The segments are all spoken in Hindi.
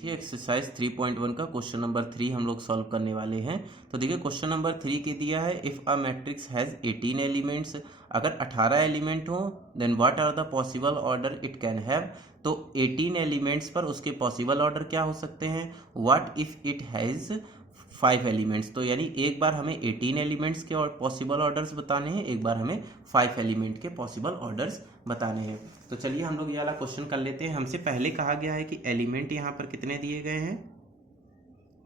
देखिए एक्सरसाइज 3.1 का क्वेश्चन नंबर 3 हम लोग सॉल्व करने वाले हैं। तो देखिए क्वेश्चन नंबर 3 के दिया है if a matrix has 18 elements, अगर 18 एलिमेंट हो then what are the possible order it can have. तो 18 एलिमेंट्स पर उसके पॉसिबल ऑर्डर क्या हो सकते हैं। What if it has 5 elements, तो यानी एक बार हमें 18 एलिमेंट्स के और पॉसिबल ऑर्डर्स बताने हैं, एक बार हमें 5 एलिमेंट के पॉसिबल ऑर्डर्स बताने हैं। तो चलिए हम लोग ये वाला क्वेश्चन कर लेते हैं। हमसे पहले कहा गया है कि एलिमेंट यहाँ पर कितने दिए गए हैं,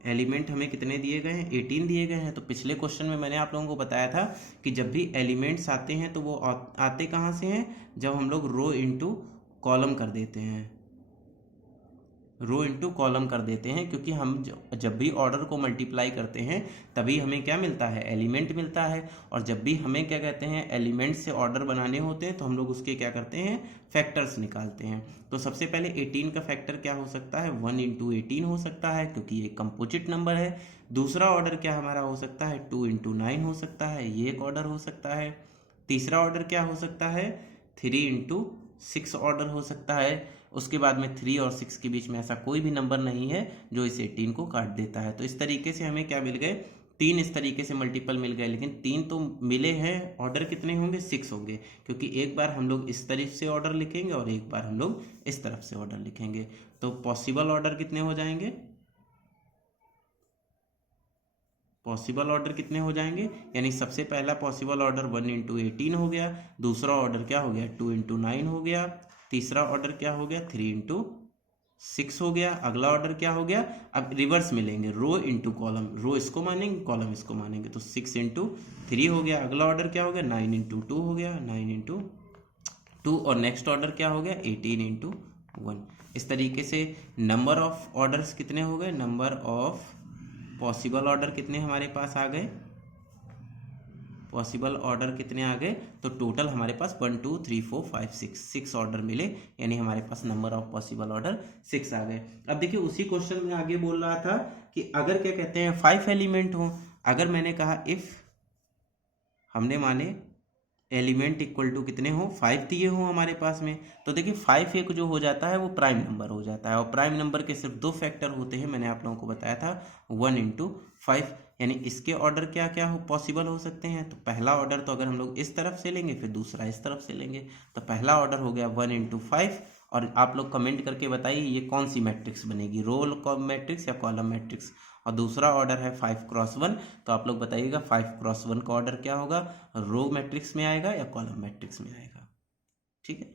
एलिमेंट हमें कितने दिए गए हैं, 18 दिए गए हैं। तो पिछले क्वेश्चन में मैंने आप लोगों को बताया था कि जब भी एलिमेंट्स आते हैं तो वो आते कहाँ से हैं, जब हम लोग रो इंटू कॉलम कर देते हैं, रो इंटू कॉलम कर देते हैं, क्योंकि हम जब भी ऑर्डर को मल्टीप्लाई करते हैं तभी हमें क्या मिलता है, एलिमेंट मिलता है। और जब भी हमें क्या कहते हैं, एलिमेंट से ऑर्डर बनाने होते हैं तो हम लोग उसके क्या करते हैं, फैक्टर्स निकालते हैं। तो सबसे पहले 18 का फैक्टर क्या हो सकता है, 1 इंटू 18 हो सकता है, क्योंकि ये कंपोजिट नंबर है। दूसरा ऑर्डर क्या हमारा हो सकता है, 2 इंटू 9 हो सकता है, ये एक ऑर्डर हो सकता है। तीसरा ऑर्डर क्या हो सकता है, 3 इंटू 6 ऑर्डर हो सकता है। उसके बाद में 3 और 6 के बीच में ऐसा कोई भी नंबर नहीं है जो इस 18 को काट देता है। तो इस तरीके से हमें क्या मिल गए, 3 इस तरीके से मल्टीपल मिल गए, लेकिन 3 तो मिले हैं, ऑर्डर कितने होंगे, 6 होंगे, क्योंकि एक बार हम लोग इस तरफ से ऑर्डर लिखेंगे और एक बार हम लोग इस तरफ से ऑर्डर लिखेंगे। तो पॉसिबल ऑर्डर कितने हो जाएंगे, पॉसिबल ऑर्डर कितने हो जाएंगे, यानी सबसे पहला पॉसिबल ऑर्डर 1 इंटू 18 हो गया, दूसरा ऑर्डर क्या हो गया, 2 इंटू 9 हो गया, तीसरा ऑर्डर क्या हो गया, 3 इंटू 6 हो गया, अगला ऑर्डर क्या हो गया। अब रिवर्स मिलेंगे, रो इंटू कॉलम, रो इसको मानेंगे कॉलम इसको मानेंगे, तो 6 इंटू 3 हो गया, अगला ऑर्डर क्या हो गया, 9 इंटू 2 हो गया, 9 इंटू 2, और नेक्स्ट ऑर्डर क्या हो गया, 18 इंटू 1। इस तरीके से नंबर ऑफ ऑर्डर्स कितने हो गए, नंबर ऑफ पॉसिबल ऑर्डर कितने हमारे पास आ गए, पॉसिबल ऑर्डर कितने आ गए, तो टोटल हमारे पास 1 2 3 4 5 6 ऑर्डर मिले, यानी हमारे पास नंबर ऑफ पॉसिबल ऑर्डर 6 आ गए। अब देखिए उसी क्वेश्चन में आगे बोल रहा था कि अगर क्या कहते हैं 5 एलिमेंट हो, अगर मैंने कहा इफ हमने माने एलिमेंट इक्वल टू कितने हो, 5 दिए हो हमारे पास में, तो देखिए 5 एक जो हो जाता है वो प्राइम नंबर हो जाता है, और प्राइम नंबर के सिर्फ 2 फैक्टर होते हैं, मैंने आप लोगों को बताया था 1 इंटू 5। यानी इसके ऑर्डर क्या क्या हो पॉसिबल हो सकते हैं, तो पहला ऑर्डर तो अगर हम लोग इस तरफ से लेंगे फिर दूसरा इस तरफ से लेंगे, तो पहला ऑर्डर हो गया 1 इंटू 5। और आप लोग कमेंट करके बताइए ये कौन सी मैट्रिक्स बनेगी, रो मैट्रिक्स या कॉलम मैट्रिक्स। और दूसरा ऑर्डर है 5x1, तो आप लोग बताइएगा 5x1 का ऑर्डर क्या होगा, रो मैट्रिक्स में आएगा या कॉलम मैट्रिक्स में आएगा। ठीक है।